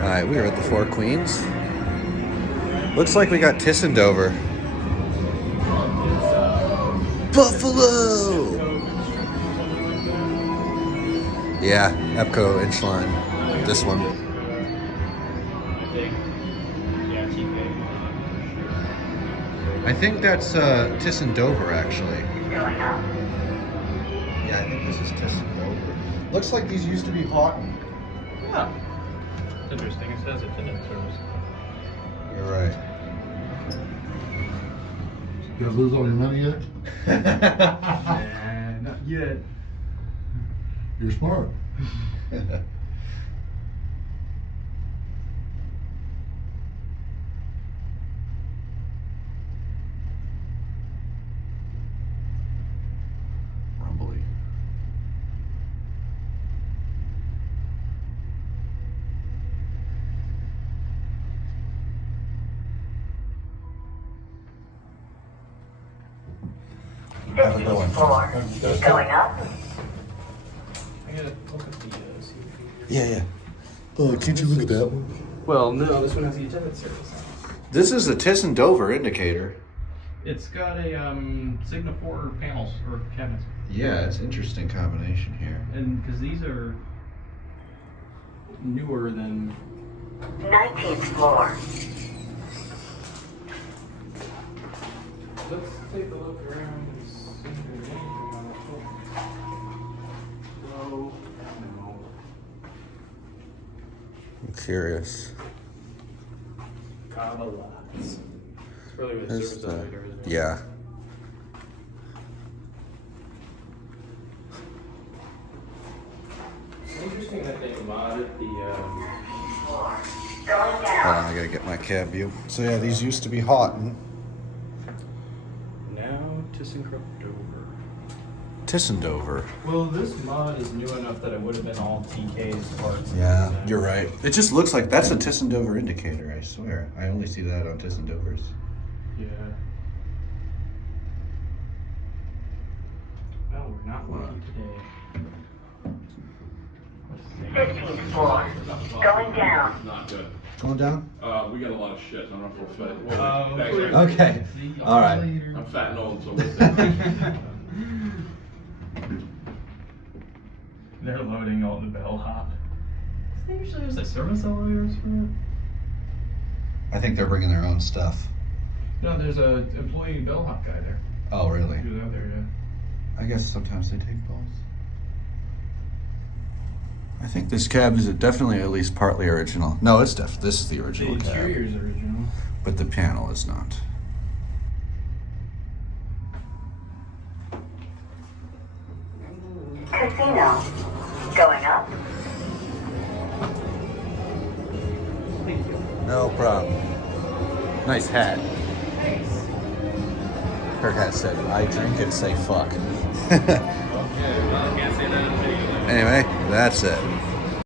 Alright, we are at the Four Queens. Looks like we got ThyssenKrupp. Buffalo! Yeah, Epco inch line. This one. I think that's ThyssenKrupp actually. Yeah, I think this is ThyssenKrupp. Looks like these used to be Haughton. Yeah. It's interesting. It says attendance service. You're right. You guys lose all your money yet? Nah, not yet. You're smart. Rumbly. Have a good one. Going up. I gotta look at the Yeah. Oh, can't you look at that one? Well, no, this one has the attendance service. This is a ThyssenKrupp indicator. It's got a Sigma 4 panels or cabinets, Yeah, it's an interesting combination here. and because these are newer than 19th floor. Let's take a look around and see if there's anything on the floor. Slow down a moment. I'm curious. Kabbalahs. It's really with There's service the, elevator, isn't it? yeah. It's interesting that they modded the Floor. Going Hold down. on, I gotta get my cab view. So yeah, these used to be Haughton. now ThyssenKrupp Dover. ThyssenKrupp. Well, this mod is new enough that it would have been all TK's parts. Yeah, you're right. It just looks like that's a ThyssenKrupp indicator, I swear. I only see that on ThyssenKrupp's. Yeah. Well, we're not lucky today. 15th floor. Going down. Not good. Going down? We got a lot of shit on our full fit. Okay. All right. I'm fat and old, so we'll see. They're loading all the bellhop. They usually use like service elevators for it. I think they're bringing their own stuff. No, there's a employee bellhop guy there. Oh, really? Who's out there, yeah. I guess sometimes they take both. I think this cab is definitely at least partly original. No, it's this is the The original interior cab, is original. but the panel is not. Casino. Going up. Thank you. No problem. Nice hat. Her hat said, "I drink and say fuck." Okay, well, I can't say that in video. Anyway, that's it.